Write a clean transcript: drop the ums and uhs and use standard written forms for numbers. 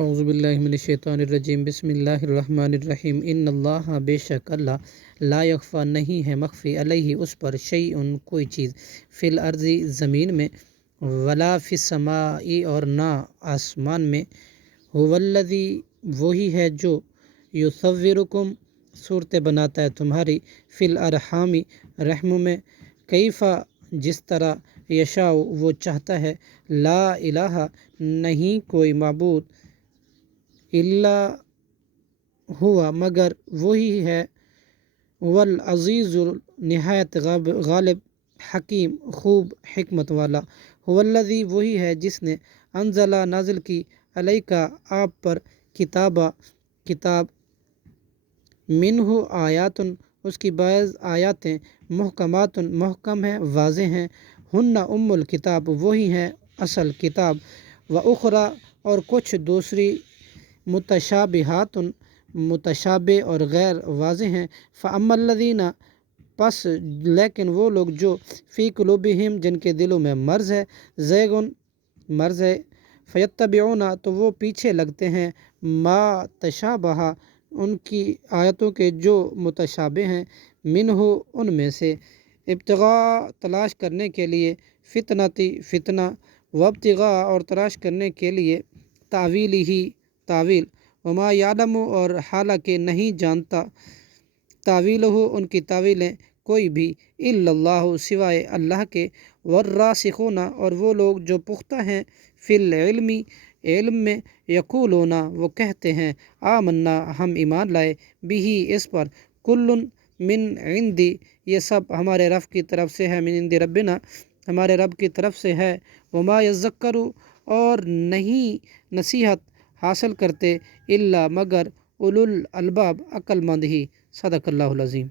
اعوذ باللہ من الشیطان الرجیم بسم اللہ الرحمن الرحیم ان اللہ بے شک اللہ لا یخفی نہیں ہے مخفی علیہ اس پر شیء کوئی چیز فی الارض زمین میں ولا فی السماء اور نہ آسمان میں هو الذی وہی ہے جو یصورکم صورتیں بناتا ہے تمہاری فی الارحام رحموں میں کیفا جس طرح یشاء وہ چاہتا ہے لا الہ نہیں کوئی معبود الا ہوا مگر وہی ہے والعزیز نہایت غالب حکیم خوب حکمت والا هو الذی وہی ہے جس نے انزلہ نازل کی علیک آپ پر کتاب منہ آیات اس کی بعض آیاتیں محکمات محکم ہیں واضح ہیں ہن ام الکتاب وہی ہیں اصل کتاب و اخری اور کچھ دوسری متشابہات متشابہ اور غیر واضح ہیں فاما الذین پس لیکن وہ لوگ جو فی قلوبہم جن کے دلوں میں مرض ہے مرض ہے فیتبعون تو وہ پیچھے لگتے ہیں ما تشابہ ان کی آیتوں کے جو متشابہ ہیں منہ ان میں سے ابتغاء تلاش کرنے کے لیے فتنہ وابتغاء اور تلاش کرنے کے لیے تعویل وما یعلم اور حالانکہ نہیں جانتا تعویلہ ان کی تعویلیں کوئی بھی الا اللہ سوائے اللہ کے والراسخون اور وہ لوگ جو پختہ ہیں فی علم میں یقولون وہ کہتے ہیں آمنا ہم ایمان لائے بہ اس پر کل من عندی یہ سب ہمارے رب کی طرف سے ہے من عند ربنا ہمارے رب کی طرف سے ہے وما یذکر اور نہیں نصیحت حاصل کرتے الا مگر اولو الالباب عقل مند ہی صدق اللہ العظیم۔